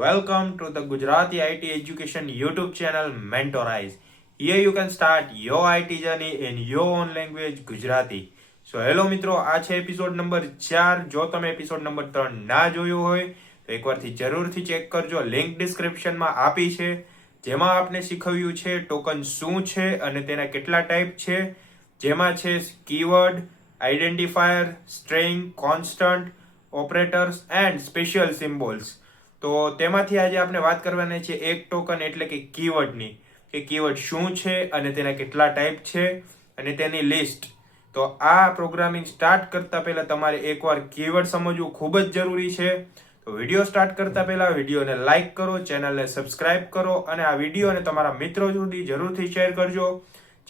Welcome to the Gujarati IT Education YouTube channel Mentorize. Here you can start your IT journey in your own language Gujarati. So hello મિત્રો, આ છે episode number 4. જો તમે episode number 3 ના જોયું હોય તો એકવારથી જરૂરથી ચેક કરજો. લિંક ડિસ્ક્રિપ્શનમાં આપી છે, જેમાં આપણે શીખવ્યું છે ટોકન શું છે અને તેના કેટલા ટાઈપ છે, જેમાં છે keyword, identifier, string, constant, operators and special symbols. તો તેમાંથી આજે આપણે વાત કરવાની છે એક ટોકન એટલે કે કીવર્ડની, કે કીવર્ડ શું છે અને તેના કેટલા ટાઈપ છે અને તેની લિસ્ટ. તો આ પ્રોગ્રામિંગ સ્ટાર્ટ કરતા પહેલા તમારે એકવાર કીવર્ડ સમજવું ખૂબ જ જરૂરી છે. તો વિડીયો સ્ટાર્ટ કરતા પહેલા વિડીયોને લાઈક કરો, ચેનલને સબસ્ક્રાઇબ કરો અને આ વિડીયોને તમારા મિત્રો સુધી જરૂરથી શેર કરજો,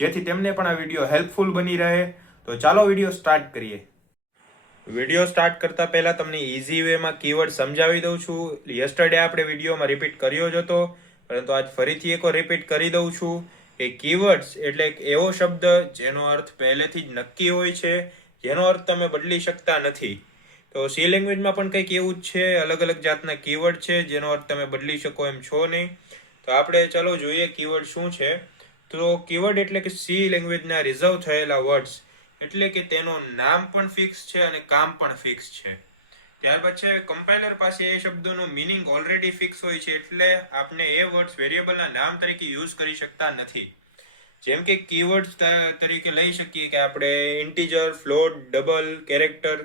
જેથી તેમને પણ આ વિડીયો હેલ્પફુલ બની રહે. તો ચાલો વિડીયો સ્ટાર્ટ કરીએ. વિડીયો સ્ટાર્ટ કરતા પહેલા તમને ઇઝી વેમાં કીવર્ડ સમજાવી દઉં છું. યસ્ટરડે આપણે વિડીયોમાં રિપીટ કર્યો જ હતો, પરંતુ આજ ફરીથી એકવાર રિપીટ કરી દઉં છું કે કીવર્ડ્સ એટલે એક એવો શબ્દ જેનો અર્થ પહેલેથી જ નક્કી હોય છે, જેનો અર્થ તમે બદલી શકતા નથી. તો સી લેંગ્વેજમાં પણ કંઈક એવું જ છે, અલગ અલગ જાતના કીવર્ડ છે જેનો અર્થ તમે બદલી શકો એમ છો નહીં. તો આપણે ચાલો જોઈએ કીવર્ડ શું છે. તો કીવર્ડ એટલે કે સી લેંગ્વેજના રિઝર્વ થયેલા વર્ડ્સ, એટલે કે તેનું નામ પણ ફિક્સ છે અને કામ પણ ફિક્સ છે. ત્યારબાદ છે કમ્પાઇલર પાસે એ શબ્દોનું મિનિંગ ઓલરેડી ફિક્સ હોય છે, એટલે આપણે એ વર્ડ્સ વેરિયેબલના નામ તરીકે યુઝ કરી શકતા નથી. જેમ કે કીવર્ડ્સ તરીકે લઈ શકીએ કે આપણે ઇન્ટીજર, ફ્લોટ, ડબલ, કેરેક્ટર.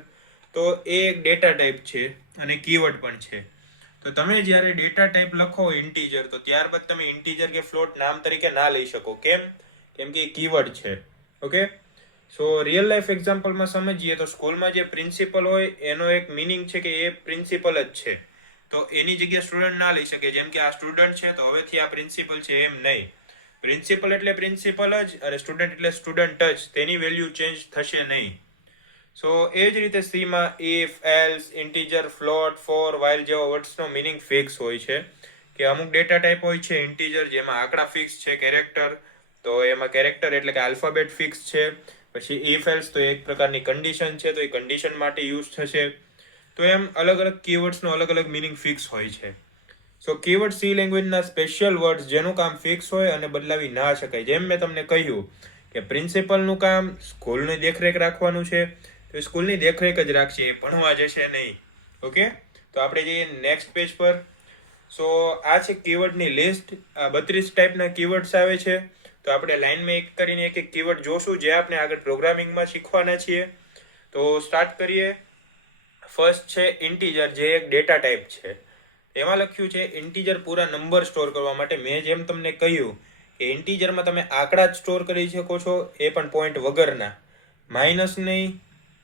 તો એ એક ડેટા ટાઈપ છે અને કીવર્ડ પણ છે. તો તમે જ્યારે ડેટા ટાઈપ લખો ઇન્ટીજર, તો ત્યારબાદ તમે ઇન્ટીજર કે ફ્લોટ નામ તરીકે ના લઈ શકો. કેમ કે એ કીવર્ડ છે. ઓકે, સો રિયલ લાઈફ એક્ઝામ્પલમાં સમજીએ તો સ્કૂલમાં જે પ્રિન્સિપલ હોય એનો એક મિનિંગ છે કે એ પ્રિન્સિપલ જ છે. તો એની જગ્યાએ સ્ટુડન્ટ ના લઈ શકે. જેમ કે આ સ્ટુડન્ટ છે તો હવેથી આ પ્રિન્સિપલ છે એમ નહીં. પ્રિન્સિપલ એટલે પ્રિન્સિપલ જ અને સ્ટુડન્ટ એટલે સ્ટુડન્ટ જ, તેની વેલ્યુ ચેન્જ થશે નહીં. સો એ જ રીતે સીમાં if, else, integer, float, for, while જેવા વર્ડ્સનો મિનિંગ ફિક્સ હોય છે. કે અમુક ડેટા ટાઈપ હોય છે ઇન્ટીજર, જેમાં આંકડા ફિક્સ છે. કેરેક્ટર, તો એમાં કેરેક્ટર એટલે કે આલ્ફાબેટ ફિક્સ છે. પછી ઇફ એલ્સ તો એક પ્રકારની કન્ડિશન છે, તો એ કન્ડિશન માટે યુઝ થશે. તો એમ અલગ અલગ કીવર્ડ્સનો અલગ અલગ મિનિંગ ફિક્સ હોય છે. સો કીવર્ડ સી લેંગ્વેજના સ્પેશિયલ વર્ડ્સ જેનું કામ ફિક્સ હોય અને બદલાવી ના શકાય. જેમ મેં તમને કહ્યું કે પ્રિન્સિપલનું કામ સ્કૂલની દેખરેખ રાખવાનું છે, તો એ સ્કૂલની દેખરેખ જ રાખશે, એ ભણવા જશે નહીં. ઓકે, તો આપણે જઈએ નેક્સ્ટ પેજ પર. સો આ છે કીવર્ડની લિસ્ટ. આ 32 ટાઈપના કીવર્ડ્સ આવે છે. તો આપણે લાઇનમાં એક કરીને એક એક કીવર્ડ જોશું, જે આપણે આગળ પ્રોગ્રામિંગમાં શીખવાના છીએ. તો સ્ટાર્ટ કરીએ. ફર્સ્ટ છે ઇન્ટીજર, જે એક ડેટા ટાઈપ છે. એમાં લખ્યું છે ઇન્ટીજર પૂરા નંબર સ્ટોર કરવા માટે. મેં જેમ તમને કહ્યું કે ઇન્ટીજરમાં તમે આંકડા જ સ્ટોર કરી શકો છો, એ પણ પોઈન્ટ વગરના, માઇનસ નહીં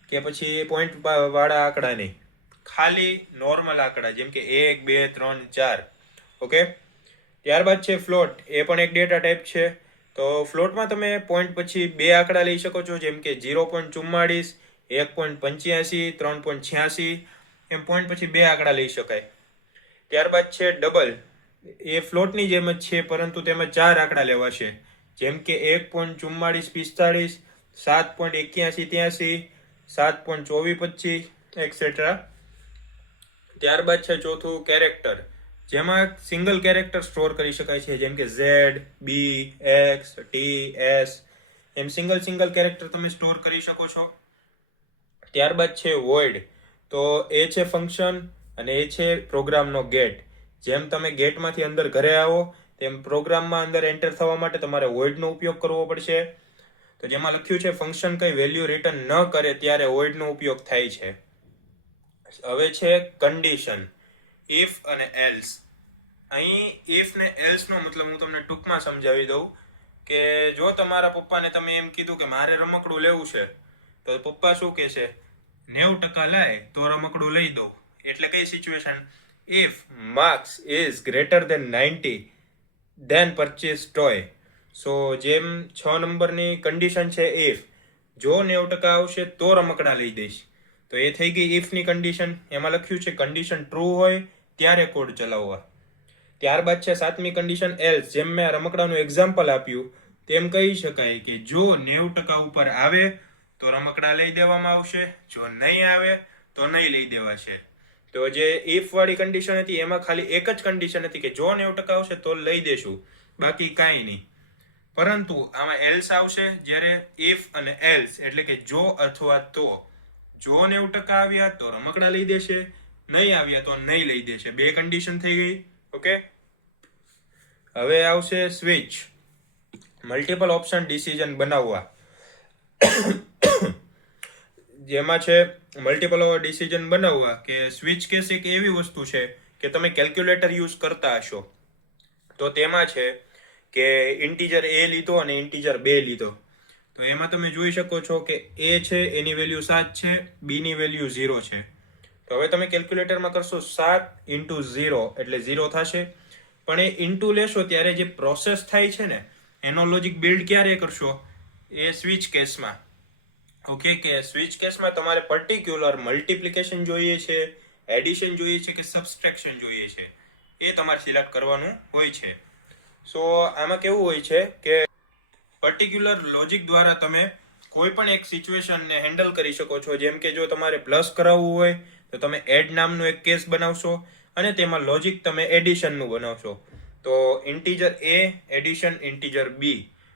કે પછી પોઈન્ટ વાળા આંકડા નહીં, ખાલી નોર્મલ આંકડા, જેમ કે 1, 2, 3, 4. ઓકે, ત્યારબાદ છે ફ્લોટ. એ પણ એક ડેટા ટાઈપ છે. તો ફ્લોટમાં તમે પોઈન્ટ પછી બે આંકડા લઈ શકો છો, જેમ કે 0.44, 1.85, 3.86. એમ પોઈન્ટ પછી બે આંકડા લઈ શકાય. ત્યારબાદ છે ડબલ. એ ફ્લોટની જેમ જ છે, પરંતુ તેમાં 4 આંકડા લેવાશે, જેમ કે 1.4445, 7.8183, 7.2425 એક્સેટ્રા. ત્યારબાદ છે ચોથું કેરેક્ટર, જેમાં સિંગલ કેરેક્ટર સ્ટોર કરી શકાય છે, જેમ કે Z, B, X, T, S. એમ સિંગલ કેરેક્ટર તમે સ્ટોર કરી શકો છો. ત્યારબાદ છે વોઇડ. તો એ છે ફંક્શન અને એ છે પ્રોગ્રામનો ગેટ. જેમ તમે ગેટમાંથી અંદર ઘરે આવો, તેમ પ્રોગ્રામમાં અંદર એન્ટર થવા માટે તમારે વોઇડનો ઉપયોગ કરવો પડશે. તો જેમાં લખ્યું છે ફંક્શન કઈ વેલ્યુ રિટર્ન ન કરે ત્યારે વોઇડનો ઉપયોગ થાય છે. હવે છે કન્ડિશન, ઇફ અને એલ્સ. અહીં ઇફ ને એલ્સ નો મતલબ હું તમને ટૂંકમાં સમજાવી દઉં કે જો તમારા પપ્પાને તમે એમ કીધું કે મારે રમકડું લેવું છે, તો પપ્પા શું કહેશે, 90% લાય તો રમકડું લઈ દઉં. એટલે કઈ situation? If marks is greater than 90 then purchase toy. So જેમ 6 નંબરની કન્ડિશન છે ઇફ, જો 90% આવશે તો રમકડા લઈ દઈશ. તો એ થઈ ગઈ ઇફની કન્ડિશન. એમાં લખ્યું છે કન્ડિશન ટ્રુ હોય ત્યારે કોડ ચલાવવા. ત્યારબાદ છે 7મી કન્ડિશન એલ્સ. જેમ મેં રમકડાનું એક્ઝામ્પલ આપ્યું તેમ કહી શકાય કે જો 90% ઉપર આવે તો રમકડા લઈ દેવામાં આવશે, જો નહીં આવે તો નહીં લઈ દેવાશે. તો જે ઇફ વાળી કન્ડિશન હતી એમાં ખાલી એક જ કન્ડિશન હતી કે જો 90% આવશે તો લઈ દેશું, બાકી કાંઈ નહીં. પરંતુ આમાં એલ્સ આવશે, જ્યારે ઇફ અને એલ્સ એટલે કે જો અથવા તો. જો 90% આવ્યા તો રમકડા લઈ દેશે, નહીં આવ્યા તો નહીં લઈ દેશે. બે કન્ડિશન થઈ ગઈ. ઓકે, હવે આવશે સ્વિચ. મલ્ટિપલ ઓપ્શન ડિસિઝન બનાવવા. જેમાં છે મલ્ટિપલ ડિસિઝન બનાવવા કે સ્વિચ કેસ એક એવી વસ્તુ છે કે તમે કેલ્ક્યુલેટર યુઝ કરતા હશો, તો તેમાં છે કે ઇન્ટીજર a લીધો અને ઇન્ટીજર 2 લીધો. તો એમાં તમે જોઈ શકો છો કે a છે એની વેલ્યુ 7 છે, b ની વેલ્યુ 0 છે. તો હવે તમે કેલ્ક્યુલેટરમાં કરશો 7 × 0 એટલે 0 થશે. પણ એ ઇન્ટુ લેશો ત્યારે જે પ્રોસેસ થાય છે ને એનો લોજિક બિલ્ડ ક્યારે કરશો? એ સ્વિચ કેસમાં. ઓકે, કે સ્વિચ કેસમાં તમારે પર્ટિક્યુલર મલ્ટિપ્લિકેશન જોઈએ છે, એડિશન જોઈએ છે કે સબસ્ટ્રેક્શન જોઈએ છે, એ તમારે સિલેક્ટ કરવાનું હોય છે. સો આમાં કેવું હોય છે કે પર્ટિક્યુલર લોજિક દ્વારા તમે કોઈ પણ એક સિચ્યુએશનને હેન્ડલ કરી શકો છો. જેમ કે જો તમારે પ્લસ કરાવવું હોય તો તમે એડ નામનું એક કેસ બનાવશો અને તેમાં લોજિક તમે એડિશનનું બનાવશો. તો integer a addition integer b,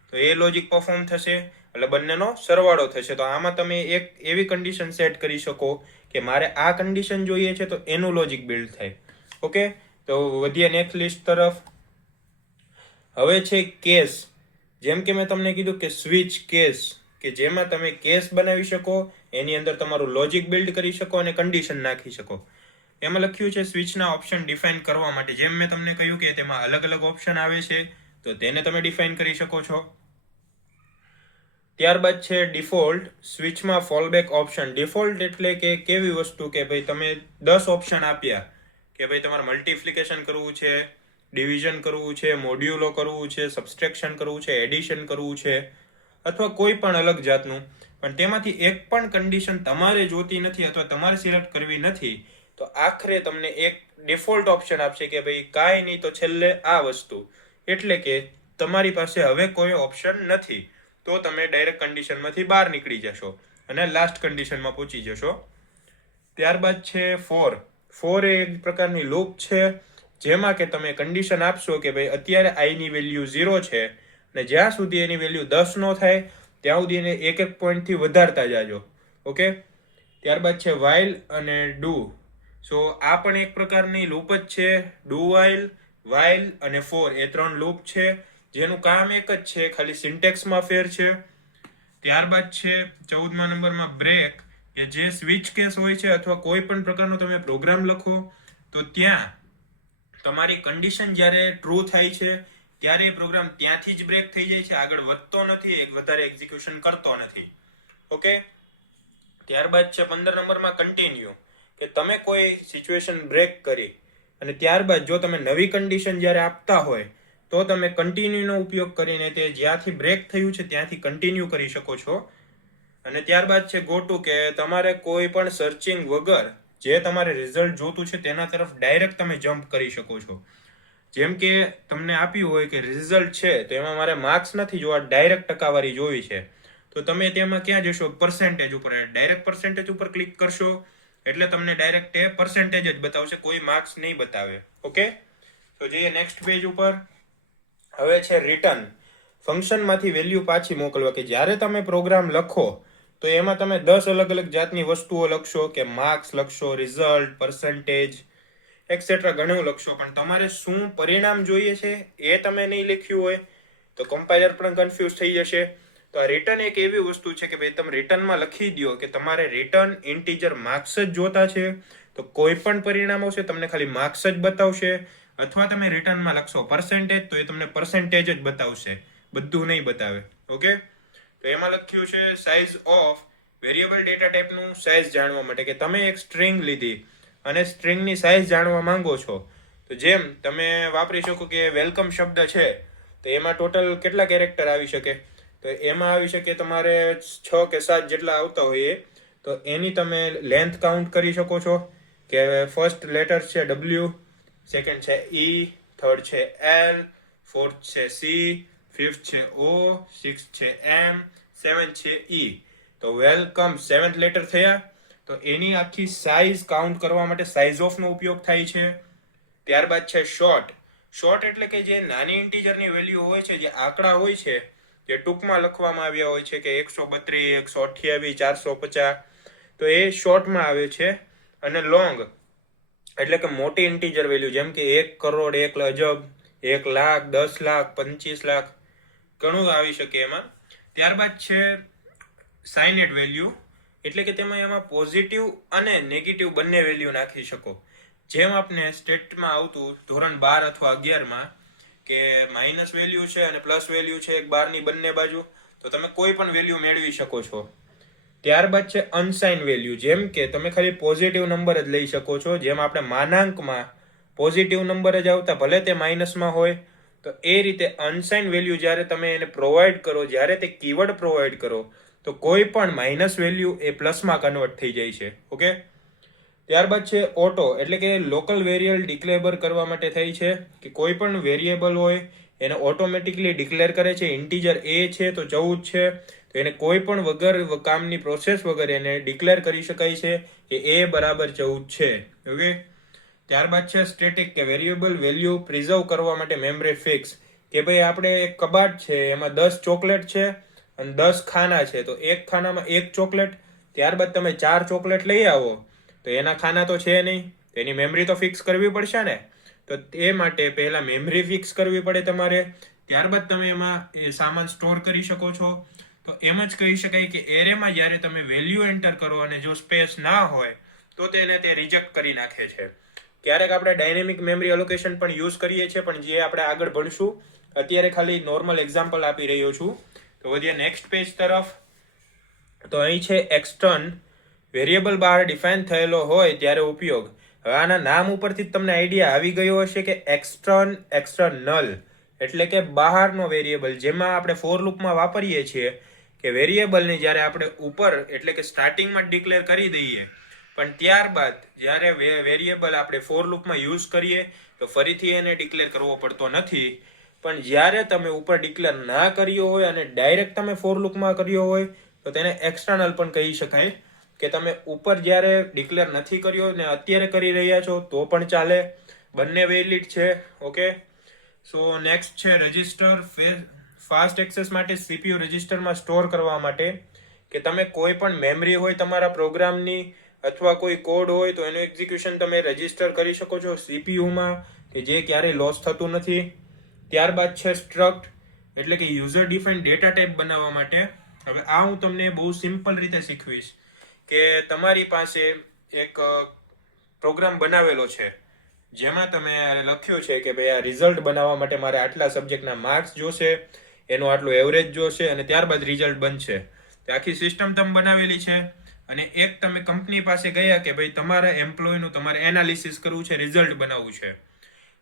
તો એ લોજિક પરફોર્મ થશે એટલે બંનેનો સરવાળો થશે. તો આમાં તમે એક એવી કન્ડિશન સેટ કરી શકો કે મારે આ કન્ડિશન જોઈએ છે તો એનું લોજિક બિલ્ડ થાય. ઓકે, તો વધીએ નેક્સ્ટ લિસ્ટ તરફ. હવે છે કેસ. જેમ કે મેં તમને કીધું કે સ્વિચ કેસ, કે જેમાં તમે કેસ બનાવી શકો, એની અંદર તમારું લોજિક બિલ્ડ કરી શકો અને કન્ડિશન નાખી શકો. એમાં લખ્યું છે સ્વિચના ઓપ્શન ડિફાઇન કરવા માટે. જેમ મેં તમને કહ્યું કે તેમાં અલગ અલગ ઓપ્શન આવે છે, તો તેને તમે ડિફાઇન કરી શકો છો. ત્યારબાદ છે ડિફોલ્ટ. સ્વિચમાં ફોલબેક ઓપ્શન. ડિફોલ્ટ એટલે કે કેવી વસ્તુ કે ભાઈ તમે 10 ઓપ્શન આપ્યા કે ભાઈ તમારે મલ્ટિપ્લિકેશન કરવું છે, ડિવિઝન કરવું છે, મોડ્યુલો કરવું છે, સબસ્ટ્રેક્શન કરવું છે, એડિશન કરવું છે, અથવા કોઈ પણ અલગ જાતનું, પણ તેમાંથી એક પણ કન્ડિશન તમારે જોતી નથી અથવા તમારે સિલેક્ટ કરવી નથી, તો આખરે તમને એક ડિફોલ્ટ ઓપ્શન આપશે કે ભાઈ કાંઈ નહીં તો છેલ્લે આ વસ્તુ. એટલે કે તમારી પાસે હવે કોઈ ઓપ્શન નથી, તો તમે ડાયરેક્ટ કન્ડિશનમાંથી બહાર નીકળી જશો અને લાસ્ટ કન્ડિશનમાં પહોંચી જશો. ત્યારબાદ છે ફોર. ફોર એ એક પ્રકારની લૂપ છે જેમાં કે તમે કન્ડિશન આપશો કે ભાઈ અત્યારે i ની વેલ્યુ 0 છે અને જ્યાં સુધી એની વેલ્યુ 10 નો થાય ત્યાં સુધી એને એક એક પોઈન્ટથી વધારતા જાજો. ઓકે, ત્યારબાદ છે while અને do. સો આ પણ એક પ્રકારની લૂપ જ છે. do while અને for એ 3 લૂપ છે જેનું કામ એક જ છે, ખાલી સિન્ટેક્સમાં ફેર છે. ત્યારબાદ છે 14મા નંબરમાં બ્રેક, કે જે સ્વિચ કેસ હોય છે અથવા કોઈ પણ પ્રકારનો તમે પ્રોગ્રામ લખો તો ત્યાં તમારી કન્ડિશન જ્યારે ટ્રુ થાય છે ત્યારે એ પ્રોગ્રામ ત્યાંથી જ બ્રેક થઈ જાય છે, આગળ વધતો નથી, વધારે એક્ઝિક્યુશન કરતો નથી. ઓકે, ત્યારબાદ છે 15 નંબરમાં કન્ટિન્યુ, કે તમે કોઈ સિચ્યુએશન બ્રેક કરી અને ત્યારબાદ જો તમે નવી કન્ડિશન જ્યારે આપતા હોય તો તમે કન્ટિન્યુનો ઉપયોગ કરીને તે જ્યાંથી બ્રેક થયું છે ત્યાંથી કન્ટિન્યુ કરી શકો છો. અને ત્યારબાદ છે ગો ટુ, કે તમારે કોઈ પણ સર્ચિંગ વગર જે તમારે રિઝલ્ટ જોતું છે તેના તરફ ડાયરેક્ટ તમે જમ્પ કરી શકો છો. જેમ કે તમને આપ્યું હોય કે રિઝલ્ટ છે તો એમાં મારે માર્ક્સ નથી જોવા, ડાયરેક્ટ ટકાવારી જોવી છે, તો તમે તેમાં ક્યાં જશો? પર્સેન્ટેજ ઉપર. ડાયરેક્ટ પર્સેન્ટેજ ઉપર ક્લિક કરશો એટલે તમને ડાયરેક્ટ એ પર્સેન્ટેજ જ બતાવશે, કોઈ માર્ક્સ નહીં બતાવે. ઓકે, તો જઈએ નેક્સ્ટ પેજ ઉપર. હવે છે રિટર્ન. ફંક્શનમાંથી વેલ્યુ પાછી મોકલવા, કે જ્યારે તમે પ્રોગ્રામ લખો તો એમાં તમે 10 અલગ અલગ જાતની વસ્તુઓ લખશો, કે માર્ક્સ લખશો, રિઝલ્ટ, પર્સન્ટેજ એક્સેટ્રા ઘણું લખશો, પણ તમારે શું પરિણામ જોઈએ છે એ તમે નહીં લખ્યું હોય તો કમ્પાઇલર પણ કન્ફ્યુઝ થઈ જશે. તો આ રિટર્ન એક એવી વસ્તુ છે કે ભાઈ તમે રિટર્નમાં લખી દો કે તમારે રિટર્ન ઇન્ટીજર માર્ક્સ જ જોતા છે, તો કોઈ પણ પરિણામ આવશે તમને ખાલી માર્ક્સ જ બતાવશે. અથવા તમે રિટર્નમાં લખશો પર્સેન્ટેજ તો એ તમને પર્સેન્ટેજ જ બતાવશે, બધું નહીં બતાવે. ઓકે, તો એમાં લખ્યું છે સાઇઝ ઓફ. વેરિયેબલ ડેટા ટાઈપનું સાઇઝ જાણવા માટે, કે તમે એક સ્ટ્રિંગ લીધી અને સ્ટ્રિંગની સાઇઝ જાણવા માંગો છો, તો જેમ તમે વાપરી શકો કે વેલકમ શબ્દ છે તો એમાં ટોટલ કેટલા કેરેક્ટર આવી શકે, તો એમાં આવી શકે તમારે 6 કે 7 જેટલા આવતા હોય, તો એની તમે લેન્થ કાઉન્ટ કરી શકો છો. કે ફર્સ્ટ લેટર છે W, સેકન્ડ છે E, થર્ડ છે L, ફોર્થ છે C, ફિફ્થ છે O, સિક્સ્થ છે M, સેવન્થ છે E. તો વેલકમ 7th લેટર થયા. તો એની આખી સાઇઝ કાઉન્ટ કરવા માટે સાઇઝ ઓફનો ઉપયોગ થાય છે. ત્યારબાદ છે શોર્ટ. શોર્ટ એટલે કે જે નાની ઇન્ટીજરની વેલ્યુ હોય છે, જે આંકડા હોય છે, જે ટૂંકમાં લખવામાં આવ્યા હોય છે કે 132, 128, 450, તો એ શોર્ટમાં આવે છે. અને લોંગ એટલે કે મોટી ઇન્ટીજર વેલ્યુ, જેમ કે 1 કરોડ, 1 અજબ, 1 લાખ, 10 લાખ, 25 લાખ, ઘણું આવી શકે એમાં. ત્યારબાદ છે સાઇનેટ વેલ્યુ, એટલે કે એમાં પોઝિટિવ અને નેગેટિવ બંને વેલ્યુ નાખી શકો. જેમ આપણે સ્ટેટમાં આવતું ધોરણ 12 અથવા 11માં કે માઇનસ વેલ્યુ છે અને પ્લસ વેલ્યુ છે એક બારની બંને બાજુ, તો તમે કોઈ પણ વેલ્યુ મેળવી શકો છો. ત્યારબાદ છે અનસાઇન વેલ્યુ, જેમ કે તમે ખાલી પોઝિટિવ નંબર જ લઈ શકો છો. જેમ આપણે માનાંકમાં પોઝિટિવ નંબર જ આવતા, ભલે તે માઇનસમાં હોય, તો એ રીતે અનસાઇન વેલ્યુ જ્યારે તમે એને પ્રોવાઈડ કરો, જ્યારે તે કીવર્ડ પ્રોવાઈડ કરો, તો કોઈ પણ માઇનસ વેલ્યુ એ પ્લસમાં કન્વર્ટ થઈ જાય છે. ઓકે. ત્યારબાદ છે ઓટો, એટલે કે લોકલ વેરિયેબલ ડિક્લેર કરવા માટે થાય છે કે કોઈ પણ વેરિયેબલ હોય એને ઓટોમેટિકલી ડિક્લેર કરે છે. ઇન્ટીજર એ છે તો 14 છે, તો એને કોઈ પણ વગર કામની પ્રોસેસ વગર એને ડિક્લેર કરી શકાય છે કે એ બરાબર 14 છે. ઓકે. ત્યારબાદ છે સ્ટેટિક, કે વેરિયેબલ વેલ્યુ પ્રિઝર્વ કરવા માટે મેમરી ફિક્સ, કે ભાઈ આપણે એક કબાટ છે, એમાં 10 ચોકલેટ છે અને 10 ખાના છે, તો એક ખાનામાં 1 ચોકલેટ. ત્યારબાદ તમે 4 ચોકલેટ લઈ આવો, તો એના ખાના તો છે નહીં, એની મેમરી તો ફિક્સ કરવી પડશે ને. તો તે માટે પહેલા મેમરી ફિક્સ કરવી પડે તમારે, ત્યારબાદ તમે એમાં એ સામાન સ્ટોર કરી શકો છો. તો એમ જ કહી શકાય કે એરેમાં જ્યારે તમે વેલ્યુ એન્ટર કરો અને જો સ્પેસ ના હોય તો તેને તે રિજેક્ટ કરી નાખે છે. ક્યારેક આપણે ડાયનેમિક મેમરી એલોકેશન પણ યુઝ કરીએ છીએ, પણ જે આપણે આગળ ભણશું. અત્યારે ખાલી નોર્મલ એક્ઝામ્પલ આપી રહ્યો છું. તો વધીએ નેક્સ્ટ પેજ તરફ. તો અહીં છે એક્સટર્ન, વેરિયેબલ બહાર ડિફાઇન થયેલો હોય ત્યારે ઉપયોગ. હવે આના નામ ઉપરથી તમને આઈડિયા આવી ગયો હશે કે એક્સટર્ન, એક્સટર્નલ એટલે કે બહારનો વેરિયેબલ, જેમાં આપણે ફોર લૂપમાં વાપરીએ છીએ કે વેરિયેબલને જ્યારે આપણે ઉપર એટલે કે સ્ટાર્ટિંગમાં ડિક્લેર કરી દઈએ, પણ ત્યારબાદ જ્યારે વેરિયેબલ આપણે ફોર લૂપમાં યુઝ કરીએ તો ફરીથી એને ડિક્લેર કરવો પડતો નથી. પણ જ્યારે તમે ઉપર ડિક્લેર ના કર્યો હોય અને ડાયરેક્ટ તમે ફોર લૂપમાં કર્યો હોય, તો તેને એક્સટર્નલ પણ કહી શકાય. કે તમે ઉપર જ્યારે ડિક્લેર નથી કર્યો ને અત્યારે કરી રહ્યા છો તો પણ ચાલે, બંને વેલિડ છે. ઓકે. સો નેક્સ્ટ છે રજિસ્ટર. ફાસ્ટ એક્સેસ માટે સીપીયુ રજિસ્ટરમાં સ્ટોર કરવા માટે, કે તમે કોઈ પણ મેમરી હોય તમારા પ્રોગ્રામની અથવા કોઈ કોડ હોય તો એનું એક્ઝિક્યુશન તમે રજિસ્ટર કરી શકો છો સીપીયુમાં, કે જે ક્યારેય લોસ થતું નથી. ત્યારબાદ છે સ્ટ્રક્ટ, એટલે કે યુઝર ડિફાઇન ડેટા ટાઈપ બનાવવા માટે. હવે આ હું તમને બહુ સિમ્પલ રીતે શીખવીશ. કે તમારી પાસે એક પ્રોગ્રામ બનાવેલો છે, જેમાં તમે લખ્યું છે કે ભાઈ આ રિઝલ્ટ બનાવવા માટે મારે આટલા સબ્જેક્ટના માર્ક્સ જોશે, એનું આટલું એવરેજ જોશે અને ત્યારબાદ રિઝલ્ટ બનશે. તો આખી સિસ્ટમ તમે બનાવેલી છે અને એક તમે કંપની પાસે ગયા કે ભાઈ તમારા એમ્પ્લોયનું તમારે એનાલિસિસ કરવું છે, રિઝલ્ટ બનાવવું છે.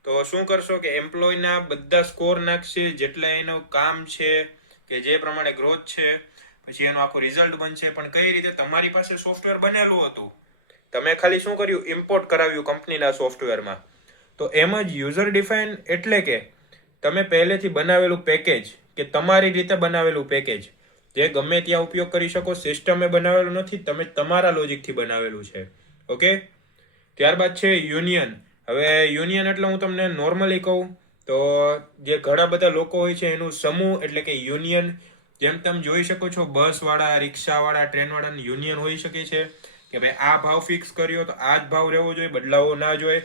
તો શું કરશો કે એમ્પ્લોયના બધા સ્કોર નાખશે, જેટલા એનું કામ છે, કે જે પ્રમાણે ગ્રોથ છે, પછી એનું આખું રિઝલ્ટ બનશે. પણ કઈ રીતે? તમારી પાસે સોફ્ટવેર બનેલું હતું, તમે ખાલી શું કર્યું, ઇમ્પોર્ટ કરાવ્યું કંપનીના સોફ્ટવેરમાં. તો એમ જ યુઝર ડિફાઇન એટલે કે તમે પહેલેથી બનાવેલું પેકેજ, કે તમારી રીતે બનાવેલું પેકેજ, જે ગમે ત્યાં ઉપયોગ કરી શકો. સિસ્ટમે બનાવેલું નથી, તમે તમારા લોજિકથી બનાવેલું છે. ઓકે. ત્યારબાદ છે યુનિયન. હવે યુનિયન એટલે હું તમને નોર્મલી કહું તો જે ઘણા બધા લોકો હોય છે એનું સમૂહ એટલે કે યુનિયન. જેમ તમે જોઈ શકો છો બસવાળા, રિક્ષાવાળા, ટ્રેનવાળાની યુનિયન હોઈ શકે છે કે ભાઈ આ ભાવ ફિક્સ કર્યો તો આ જ ભાવ રહેવો જોઈએ, બદલાવો ના જોઈએ.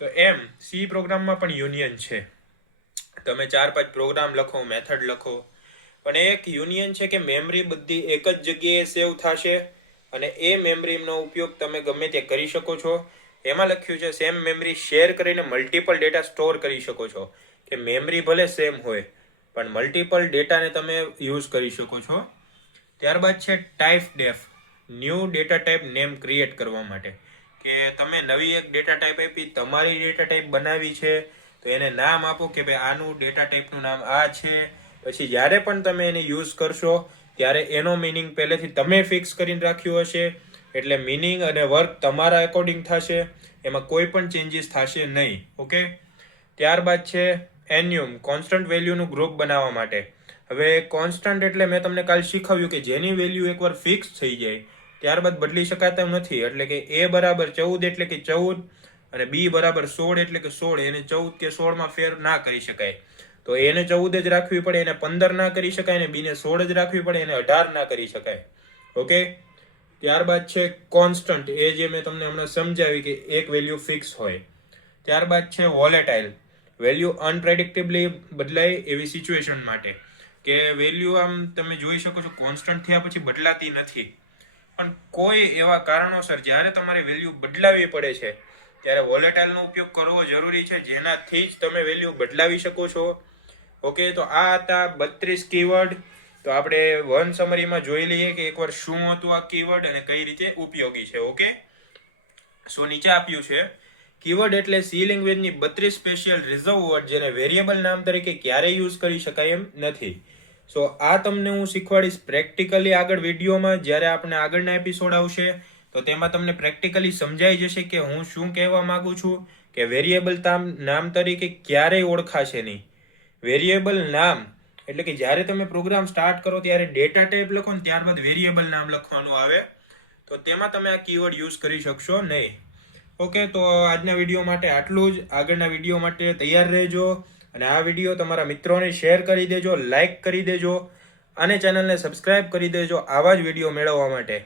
તો એમ સી પ્રોગ્રામમાં પણ યુનિયન છે. તમે 4-5 પ્રોગ્રામ લખો, મેથડ લખો, પણ એક યુનિયન છે કે મેમરી બધી એક જ જગ્યાએ સેવ થશે અને એ મેમરીનો ઉપયોગ તમે ગમે તે કરી શકો છો. એમાં લખ્યું છે સેમ મેમરી શેર કરીને મલ્ટિપલ ડેટા સ્ટોર કરી શકો છો. કે મેમરી ભલે સેમ હોય પણ મલ્ટિપલ ડેટાને તમે યુઝ કરી શકો છો. ત્યારબાદ છે type deaf, new data type name create કરવા માટે. કે તમે નવી એક ડેટા ટાઈપ આપી, તમારી ડેટા ટાઈપ બનાવી છે, તો એને નામ આપો કે ભાઈ આનું ડેટા ટાઈપનું નામ આ છે. પછી જ્યારે પણ તમે એને યુઝ કરશો ત્યારે એનો મિનિંગ પહેલેથી તમે ફિક્સ કરીને રાખ્યું હશે, એટલે મિનિંગ અને વર્ક તમારા એકોર્ડિંગ થશે, એમાં કોઈ પણ ચેન્જીસ થશે નહીં. ઓકે. ત્યારબાદ છે એન્યુમ, કોન્સ્ટન્ટ વેલ્યુનું ગ્રુપ બનાવવા માટે. હવે કોન્સ્ટન્ટ એટલે મેં તમને કાલ શીખવ્યું કે જેની વેલ્યુ એકવાર ફિક્સ થઈ જાય ત્યારબાદ બદલી શકાતા નથી. એટલે કે a બરાબર 14 એટલે કે 14 અને b બરાબર 16 એટલે કે 16. એને 14 કે 16 માં ફેર ના કરી શકાય. તો a ને 14 જ રાખવી પડે, એને 15 ના કરી શકાય, અને b ને 16 જ રાખવી પડે, એને 18 ના કરી શકાય. ઓકે. ત્યારબાદ છે કોન્સ્ટન્ટ, એ જે મેં તમને હમણાં સમજાવી કે એક વેલ્યુ ફિક્સ હોય. ત્યારબાદ છે વોલેટાઇલ, વેલ્યુ અનપ્રેડિક્ટેબલી બદલાય એવી સિચ્યુએશન માટે, કે વેલ્યુ આમ તમે જોઈ શકો છો કોન્સ્ટન્ટ થયા પછી બદલાતી નથી, પણ કોઈ એવા કારણોસર જ્યારે તમારે વેલ્યુ બદલાવી પડે છે ત્યારે વોલેટાઇલનો ઉપયોગ કરવો જરૂરી છે, જેનાથી જ તમે વેલ્યુ બદલાવી શકો છો. ઓકે, તો આ હતા 32 કીવર્ડ. તો આપણે વન સમરીમાં જોઈ લઈએ કે એકવાર શું હતું આ કીવર્ડ અને કઈ રીતે ઉપયોગી છે. ઓકે, સો નીચે આપ્યું છે કીવર્ડ એટલે સી લેંગ્વેજની 32 સ્પેશિયલ રિઝર્વ વર્ડ જેને વેરિયેબલ નામ તરીકે ક્યારેય યુઝ કરી શકાય એમ નથી. સો આ તમને હું શીખવાડીશ પ્રેક્ટિકલી આગળ વિડીયોમાં. જ્યારે આપણે આગળના એપિસોડ આવશે તો તેમાં તમને પ્રેક્ટિકલી સમજાઈ જશે કે હું શું કહેવા માંગુ છું, કે વેરિયેબલ નામ તરીકે ક્યારેય ઓળખાશે નહીં. વેરિયેબલ નામ એટલે કે જ્યારે તમે પ્રોગ્રામ સ્ટાર્ટ કરો ત્યારે ડેટા ટાઈપ લખો ને ત્યારબાદ વેરિયેબલ નામ લખવાનું આવે, તો તેમાં તમે આ કીવર્ડ યુઝ કરી શકશો નહીં. ઓકે, તો આજના વિડીયો માટે આટલું જ. આગળના વિડીયો માટે તૈયાર રહેજો, અને આ વિડીયો તમારા મિત્રોને શેર કરી દેજો, લાઈક કરી દેજો, અને ચેનલને સબસ્ક્રાઇબ કરી દેજો આવા જ વિડીયો મેળવવા માટે.